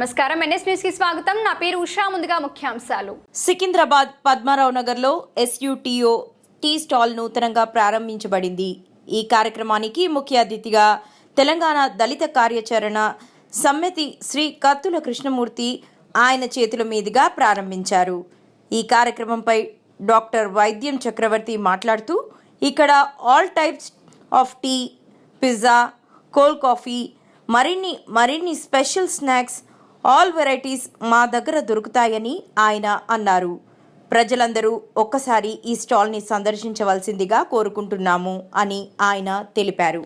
నమస్కారం NS news కి స్వాగతం. నా పేరు ఉషా. ముందుగా ముఖ్యాంశాలు. సికింద్రాబాద్ పద్మారావు నగర్లో ఎస్యూటీఓ టీ స్టాల్ నూతనంగా ప్రారంభించబడింది. ఈ కార్యక్రమానికి ముఖ్య అతిథిగా తెలంగాణ దళిత కార్యాచరణ సమితి శ్రీ కత్తుల కృష్ణమూర్తి ఆయన చేతుల మీదుగా ప్రారంభించారు. ఈ కార్యక్రమంపై డాక్టర్ వైద్యం చక్రవర్తి మాట్లాడుతూ ఇక్కడ all types of tea, pizza, cold coffee, మరిన్ని స్పెషల్ స్నాక్స్, ఆల్ వెరైటీస్ మా దగ్గర దొరుకుతాయని ఆయన అన్నారు. ప్రజలందరూ ఒక్కసారి ఈ స్టాల్ని సందర్శించవలసిందిగా కోరుకుంటున్నాము అని ఆయన తెలిపారు.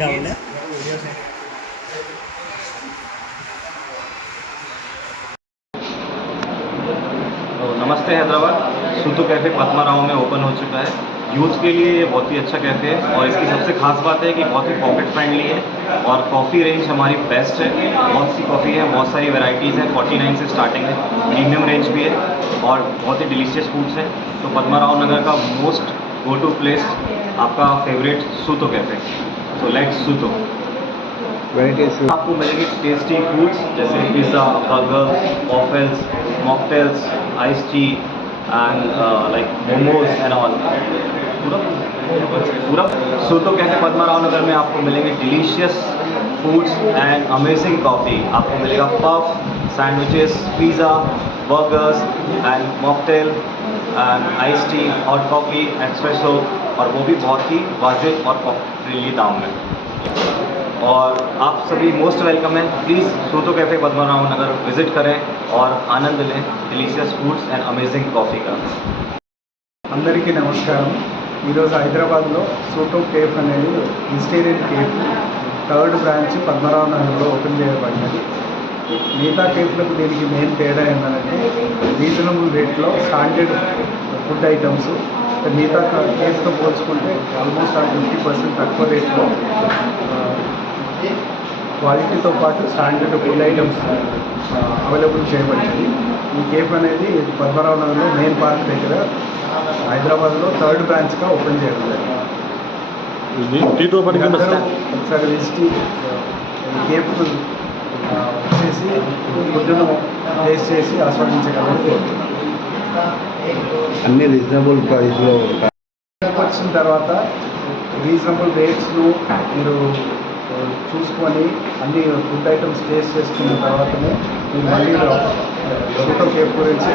क्या बोले? तो नमस्ते हैदराबाद। सूतो कैफ़े पद्माराव में ओपन हो चुका है। यूथ के लिए ये बहुत ही अच्छा कैफ़े है और इसकी सबसे खास बात है कि बहुत ही पॉकेट फ्रेंडली है और कॉफ़ी रेंज हमारी बेस्ट है। बहुत सी कॉफ़ी है, बहुत सारी वैरायटीज़ हैं, 49 से स्टार्टिंग है, प्रीमियम रेंज भी है और बहुत ही डिलीशियस फूड्स हैं। तो पद्माराव नगर का मोस्ट गो टू प्लेस आपका favourite Suto cafe. So let's Suto. आपको मिलेंगे टेस्टी फूड्स जैसे pizza, burger, waffles, mocktails, ice tea and like momos and all. पूरा सूतो कैफे पद्माराव नगर में आपको मिलेंगे delicious foods and amazing coffee. आपको मिलेगा puff, sandwiches, pizza, burgers and mocktail and ice tea, hot coffee, espresso, और वो भी बहुत ही वाजिब और फ्रीली दाम में। और आप सभी मोस्ट वेलकम हैं। Please Suto cafe Padmanabha Nagar visit करें और आनंद लें delicious foods and amazing coffee का। అందరికీ నమస్కారం। ఈరోజు హైదరాబాద్లో సూటో కేఫ్ అనేది vegetarian cafe third branch Padmanabha నగర్లో ఓపెన్ చేయబడినది. మిగతా కేఫ్లకు దీనికి మెయిన్ తేడా ఏంటంటే రీజనబుల్ రేట్లో స్టాండర్డ్ ఫుడ్ ఐటమ్స్ మిగతా కేఫ్తో పోల్చుకుంటే ఆల్మోస్ట్ 50% తక్కువ రేట్లో క్వాలిటీతో పాటు స్టాండర్డ్ ఫుడ్ ఐటమ్స్ అవైలబుల్ చేయబడింది. ఈ కేఫ్ అనేది పద్మనాభ నగర్లో మెయిన్ పార్క్ దగ్గర హైదరాబాద్లో థర్డ్ బ్రాంచ్గా ఓపెన్ చేయడం జరిగింది. ఒకసారి విజిట్ కేఫ్ వచ్చేసి ఫుడ్ను టేస్ట్ చేసి ఆస్వాదించగలని కోరుతున్నాను. అన్ని రీజనబుల్ ప్రైస్లో వచ్చిన తర్వాత రీజనబుల్ రేట్స్ను మీరు చూసుకొని అన్ని ఫుడ్ ఐటమ్స్ టేస్ట్ చేసుకున్న తర్వాతనే మీరు మళ్ళీ సూటో కేఫ్ గురించి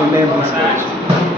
నిర్ణయం తీసుకోవచ్చు.